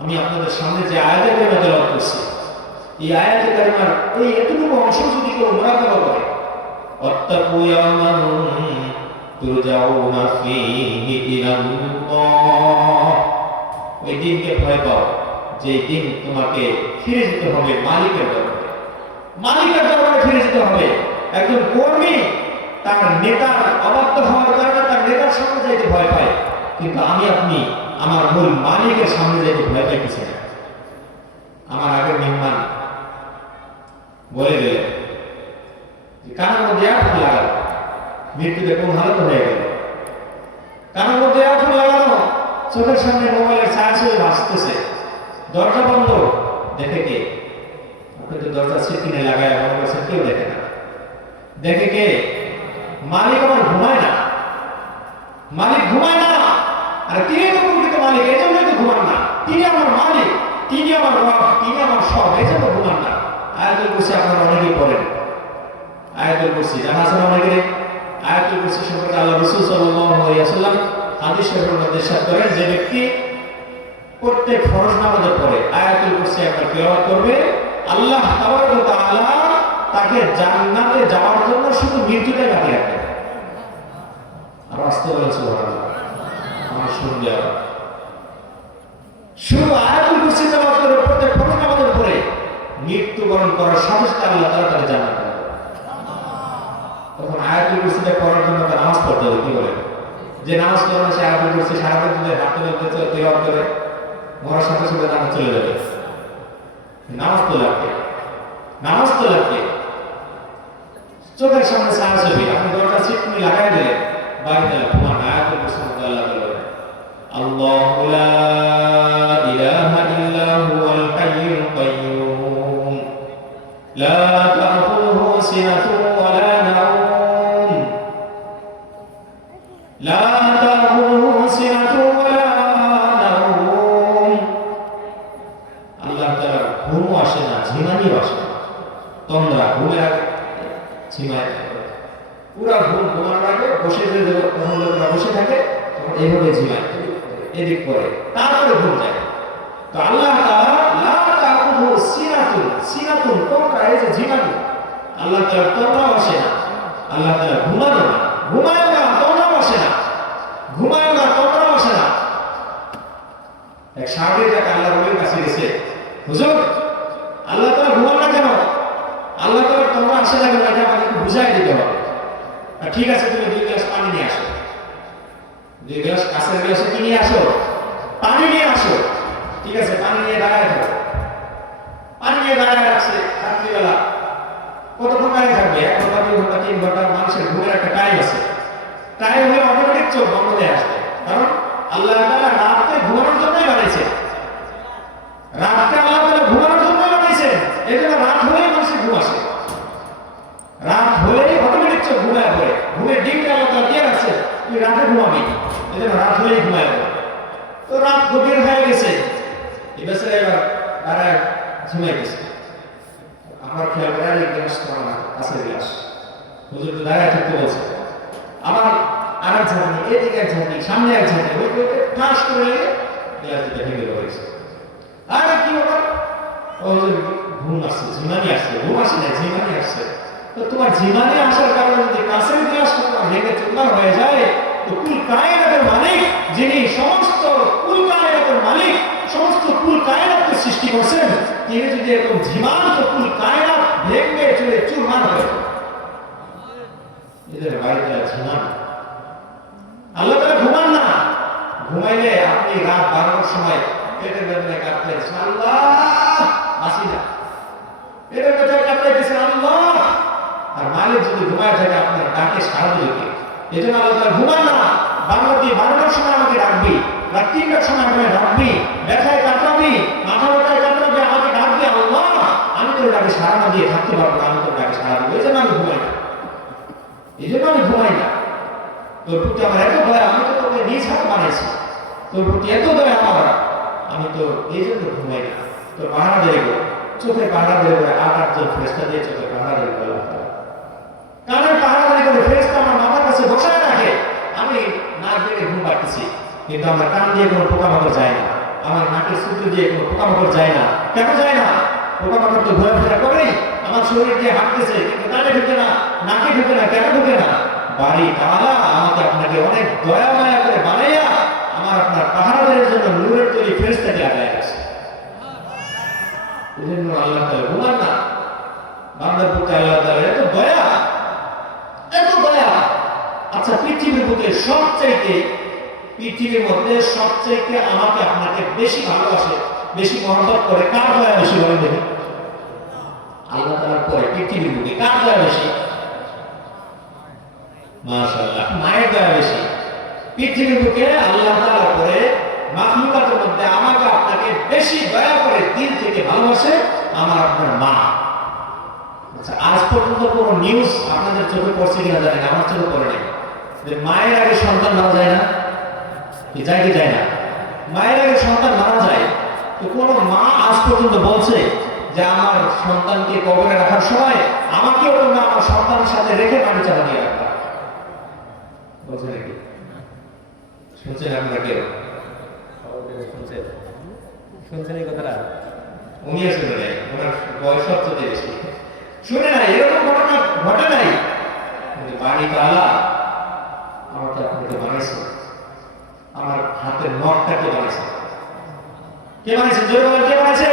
আমি আপনাদের সামনে যে আয়াতের কারিমা তেলাওয়াত করছি, এই আয়াতের কারিমার এই এতটুকু অংশ যদি কেউ মুরাকাবা করে, ওয়াত্তাকু ইয়াওমান তুরজাউনা ফীহি ইলাল্লাহ, ওই দিনকে ভয় পাও যে দিন তোমাকে ফিরে যেতে হবে মালিকের দরবারে। মালিকের দরবারে ফিরে যেতে হবে। একজন কর্মী তার নেতার অবাধ্য হওয়ার কারণে তার নেতার সামনে যাইতে ভয় পায়, কিন্তু আমি আপনি আমার মূল মালিকের সামনে যাইতে ভয় পাইতেছি না। আমার আগের মেহমান বলে দিলেন যে কানের মধ্যে আগুন লাগানো, মৃত্যুতে কোন হালত হয়ে গেল। কানের মধ্যে আগুন লাগানো, চোখের সামনে মোবাইলের ছায়াছবি ভাসতেছে, দরজা বন্ধ, দেখে কে? আপনি তো দরজা সিকিনে লাগায় মনে করছেন কেউ দেখে না। দেখে কে? মালিক আমার ঘুমায় না, মালিক ঘুমায় না। আর তিনি তো প্রকৃত মালিক, এই জন্যই তো ঘুমান না। তিনি আমার মালিক, তিনি আমার রব, তিনি আমার সব, এই জন্য ঘুমান না। আয়াতুল কুরসি আপনারা অনেকেই পড়েন, আয়াতুল কুরসি জানা আছে অনেকের। আয়াতুল কুরসি সম্পর্কে আল্লাহ রাসূল সাল্লাল্লাহু আলাইহি ওয়াসাল্লাম হাদিস শরীফের মধ্যে ইরশাদ করেন, যে ব্যক্তি প্রত্যেক ফরজ নামাজের পরে আয়াতুল কুরসি একবার তেলাওয়াত করবে, আল্লাহ তাবারক ওয়া তাআলা তাকে জান্নাতে যাওয়ার জন্য শুধু মৃত্যুটাই বাকি রাখবে। আর আস্তে বলেন সুবহানাল্লাহ। আমার শুনলে শুধু আয়াতুল কুরসি তেলাওয়াত করে প্রত্যেক ফরজ নামাজের পরে মৃত্যুবরণ করার সাথে সাথে আল্লাহ তাআলা তাকে জান্নাত দেবেন। তখন আয়াতুল কুরসিটা পড়ার জন্য তার নামাজ পড়তে হবে। কি বলে? যে নামাজ পড়ে না সে আয়াতুল কুরসি সারাদিন ধরে হাতে ধরে তেলাওয়াত করে, মরার সাথে সাথে নামাজ চলে যাবে। নামাজ তো লাগবে, নামাজ তো লাগবে। চোখের সামনে ছায়াছবি, আপনি দরজা সিটকুনি লাগাই দিলেন, বাড়িতে ঘুমান, আয়াতুল কুরসির মধ্যে আল্লাহ তাআলা বলেন, আল্লাহু লা ইলাহা ইল্লা হুয়াল হাইয়ুল কাইয়্যুম লা তাখুযুহু সিনাতুন ওয়া লা নাওম লা তাখুযুহু সিনাতুন ওয়া লা নাওম। আল্লাহ তাআলা ঘুমও আসে না, ঝিমানিও আসে না। তোমরা ঘুমের আগে ঝিমায় পুরা ঘুমানোর আগে বসে যে তখন লোকরা বসে থাকে, তখন এইভাবে ঝিমায়, এদিক করে, তারপরে ঘুম যায়। তো আল্লাহ তাআলা লা তাখুযুহু সিনাতুন, সিনাতুন তোমরা, এই যে ঝিমানি, আল্লাহ তাআলা তোমরাও আসে না, আল্লাহ তাআলা ঘুমানো না, ঘুমায় না, তোমরাও আসে না, ঘুমায় না, তোমরাও আসে না। এক সাহাবী যাকে আল্লাহর ওলির কাছে গেছে, হুজুর আল্লাহ তাআলা ঘুমান না কেন? আল্লাহ তাআলা তোমরা আসে না কেন? এটা আমাকে বুঝাই দিতে হবে। ঠিক আছে, তুমি 2 গ্লাস পানি নিয়ে আসো, 2 গ্লাস কাঁচের গ্লাসে কি নিয়ে আসো? পানি নিয়ে আসো। ঠিক আছে, পানি নিয়ে দাঁড়ায় থাকো। পানি নিয়ে দাঁড়ায় রাখছে রাত্রিবেলা। কতক্ষণ দাঁড়িয়ে থাকবে? 1 ঘন্টা, 2 ঘন্টা, 3 ঘন্টা। মানুষের ঘুমের একটা টাইম আছে, টাইম হলে অটোমেটিক চোখ বন্ধ হয়ে আসবে। কারণ আল্লাহ তাআলা রাতে ঘুমানোর জন্যই বানিয়েছে, রাতকে আল্লাহ তাআলা ঘুমানোর জন্যই বানিয়েছে। এই জন্য রাত হলেই মানুষের ঘুম আসে, রাত হলেই অটোমেটিক চোখ ঘুমায় পড়ে। ঘুমের ডিমটা আল্লাহ তাআলা দিয়ে রাখছে, তুই রাতে ঘুমাবি, এই জন্য রাত হলেই ঘুমায় পড়ে। তো রাত গভীর হয়ে গেছে, এই বেচারা এবার দাঁড়ায় ঝিমাই গেছে। আমার খেয়াল করে আরেক গ্লাস করা না, কাছের গ্লাস, হুজুর তো দাঁড়ায় থাকতে বলছে। আমার আরেক ঝাঁকি, এদিকে এক ঝাঁকি, সামনে এক ঝাঁকি, ওই ঠাস করে গ্লাস দিতে ভেঙে পড়েছে। আরে কি ব্যাপার? ও ঘুম আসছে, ঝিমানি আসছে। ঘুম আসে না, ঝিমানি আসছে। তো তোমার ঝিমানি আসার কারণে যদি কাছের গ্লাস তোমার ভেঙে চুরমার হয়ে যায়, তো কুল কায়নাতের মালিক, যিনি সমস্ত কুল কায়নাতের মালিক, সমস্ত কুল কায়নাতকে সৃষ্টি করছেন, তিনি যদি এরকম ঝিমান্ত কুল কায়নাত ভেঙে চলে চুরমার হয়, এদের বাড়িতে ঝিমান। আল্লাহ তাআলা ঘুমান না। ঘুমাইলে আপনি রাত 12টার সময় পেটের ভেতরে কাঁপতেছেন, আল্লাহ আসি না, পেটের ভেতরে কাঁপতেছেন আল্লাহ। আর মালিক যদি ঘুমায় থাকে, আপনার ডাকে সাড়া দিবে কে? এই জন্য আল্লাহ তাআলা ঘুমান না। বাংলাতে 12টার সময় আমাকে ডাকবি, রাত 3টার সময় আমাকে ডাকবি, ব্যথায় কাতরাবি, মাথা ব্যথায় কাতরাবি, আমাকে ডাকবি আল্লাহ। আমি তোর ডাকে সাড়া না দিয়ে থাকতে পারবো না, আমি তোর ডাকে সাড়া দেবো। এই জন্য আমি ঘুমাই না, এই জন্য আমি ঘুমাই না। তোর প্রতি আমার এত দয়া, আমি তো তোকে নিজ হাতে বানিয়েছি, তোর প্রতি এত দয়া আমার, আমি তো এই জন্য ঘুমাই না। তোর পাহারা দেবো, চোখের পাহারা দেবো, 8-8 ফেরেশতা দিয়ে চোখের পাহারা দেবো, কানের পাহারা দেবো। ফেরেশতা আমার মাথার কাছে বসায় রাখে, আমি না জেনে ঘুম পাচ্ছি, কিন্তু আমার কান দিয়ে কোনো পোকামাকড় যায় না। আমার নাকের সূত্র দিয়ে কোনো পোকামাকড় যায় না। কেন যায় না? পোকামাকড় তো ঘোরাফেরা করেই, আমার শরীর দিয়ে হাঁটতেছে, কিন্তু কানে ঢুকে না, নাকে ঢুকে না। কেন ঢুকে না? বাড়ি তাআলা আমাকে আপনাকে অনেক দয়া মায়া করে বানাইয়া আমার আপনার পাহাড়ের জন্য নূরের তৈরি ফেরেশতাকে লাগায় আছে। এজন্য আল্লাহ তাআলা ঘুমান না, বান্দার প্রতি আল্লাহ তাআলা এত দয়া, এত দয়া। আচ্ছা, পৃথিবীর বুকে সবচাইতে, পৃথিবীর মধ্যে সবচাইতে আমাকে আপনাকে বেশি ভালোবাসে, বেশি মহব্বত করে কার দয়া বেশি বলে দেবে? আল্লাহ তাআলার পরে পৃথিবীর বুকে কার দয়া বেশি? মাশাআল্লাহ, মায়ের দয়া বেশি। পৃথিবীর বুকে আল্লাহ তাআলার পরে মাখলুকাতের মধ্যে আমাকে আপনাকে বেশি দয়া করে দিল থেকে ভালোবাসে আমার আপনার মা। আচ্ছা, আজ পর্যন্ত কোনো নিউজ আপনাদের চোখে পড়ছে কিনা জানেন, আমার চোখে পড়ে নাই যে মায়ের আগে সন্তান মারা যায় না, কি যায় কি যায় না? মায়ের আগে সন্তান মারা যায়, তো কোনো মা আজ পর্যন্ত বলছে যে আমার সন্তানকে কবরে রাখার সময় আমাকেও তোমরা আমার সন্তানের সাথে রেখে পানি চাপা দিয়ে রাখবা? বলছে নাকি? শুনছেন আপনারা কেউ? শুনছেন? শুনছেন এই কথাটা? উনিও শুনে নাই, ওনার বয়স সবচেয়ে বেশি শুনে নাই, এরকম ঘটনা ঘটে নাই। কিন্তু বাড়ি তাআলা আমাকে আপনাকে বানাইছে, আমার হাতের নখটাকে বানাইছে। কে বানাইছে? জোরে বলেন, কে বানাইছে?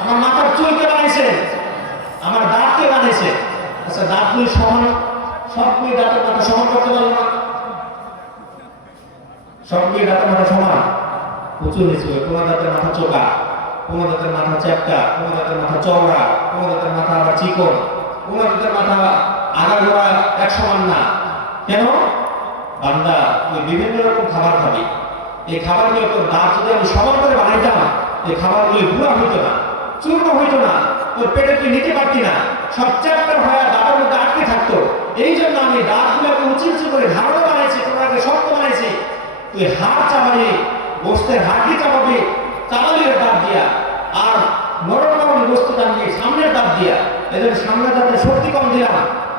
আমার মাথার চুলকে বানাইছে, আমার দাঁতকে বানাইছে। আচ্ছা, দাঁতগুলি সমান, সবগুলি দাঁতের মাথা সমান করতে পারবো না? সবগুলি দাঁতের মাথা সমান, উঁচু নিচু, কোনো দাঁতের মাথা চোকা, কোনো দাঁতের মাথা চ্যাপ্টা, কোনো দাঁতের মাথা চওড়া, কোনো দাঁতের মাথা আবার চিকন, কোনো দাঁতের মাথা আগাগোড়া এক সমান না। কেন? বান্দা তুই বিভিন্ন রকম খাবার খাবি, এই খাবারগুলো তোর দাঁত যদি আমি সমান করে বানাইতাম, এই খাবারগুলি গুঁড়া হইতো না, চূর্ণ হইতো না, তোর পেটে তুই নিতে পারতি না, সব চ্যাপ্টার হয়ে দাঁতের মধ্যে আটকে থাকতো। এই জন্য আমি দাঁতগুলোকে উঁচু উঁচু করে ধারণা বানাইছি, তোমাকে শক্ত বানাইছি। তুই হাড় চাপাবি, গোস্তের হাড়ি চাপাবি চাপালির দাঁত দিয়া, আর নরম নরম গোস্ত টানবি সামনের দাঁত দিয়া। এদের সামনের দাঁতের শক্তি কম দিলাম,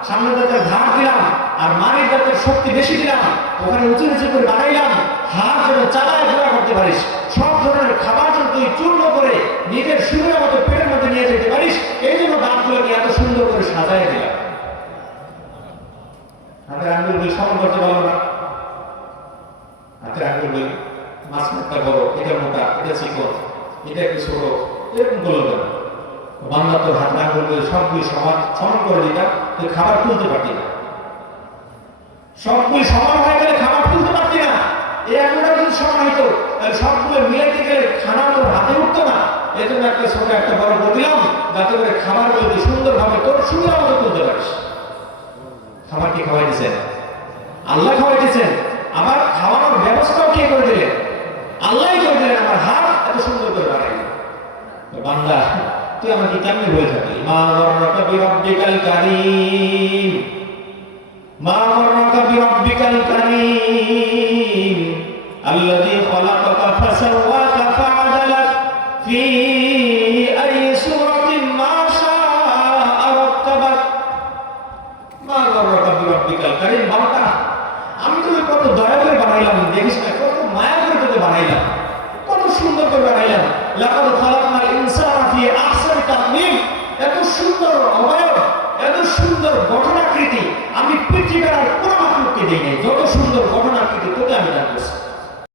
সামনের দাঁতের ধার দিলাম, আর মারির দাঁতের শক্তি বেশি দিলাম। ওখানে উঁচু নিচু করে বানাইলাম, হাড় যেন চালায় ঘোরা করতে পারিস, সব ধরনের খাবার যেন তুই চূর্ণ করে নিজের সুবিধা মতো পেটের মধ্যে নিয়ে যেতে পারিস। এই জন্য দাঁতগুলোকে এত সুন্দর করে সাজায় দিলাম। হাতের আঙ্গুলগুলি সমান করতে পারলো না, হাতের আঙ্গুলগুলি মাঝখানটা বড়, এটা মোটা, এটা চিকন, এটা একটু ছোট, এরকম করলো কেন? বাংলা তোর হাতের আঙ্গুলগুলি সবগুলি সমান সমান করে দিতাম, তুই খাবার তুলতে পারতি না। সবগুলি সমান হয়ে গেলে খাবার তুলতে পারতি না। এই আঙ্গুলটা যদি সমান হইতো তাহলে সবগুলো মিলাইতে গেলে খানা তোর হাতে উঠতো না। এই জন্য একটা ছোট একটা বড় করে দিলাম, যাতে করে খাবারগুলো তুই সুন্দরভাবে তোর সুবিধা মতো তুলতে পারিস। খাবার কি খাওয়াই দিচ্ছেন? আল্লাহ খাওয়াই দিচ্ছেন। আবার খাওয়ানোর ব্যবস্থাও কে করে দিলেন? আল্লাহই করে দিলেন। আমার হাত এত সুন্দর করে বানাইলেন। বান্দা তুই আমাকে কেমনে বলে থাকি? মা গররাকা বিরাব্বিকাল কারীম, মা গররাকা বিরাব্বিকাল কারীম আল্লাযী খালাকাকা ফাসাওয়াকা ফাআদালাক ফি আইয়ি সূরাতিন মা শাআ রাক্কাবাক। মা গররাকা বিরাব্বিকাল কারীম, বান্দা আমি তোকে কত দয়া করে বানাইলাম, দেখিস না কত মায়া করে তোকে বানাইলাম, কত সুন্দর করে বানাইলাম। লাকাদ খালাকনাল ইনসানা ফি আহসানি তাকওয়িম, এত সুন্দর অবয়ব, এত সুন্দর গঠনাকৃতি আমি পৃথিবীর আর কোনো মাখলুককে দেই নাই। যত সুন্দর গঠনাকৃতি তোকে আমি দান করছি।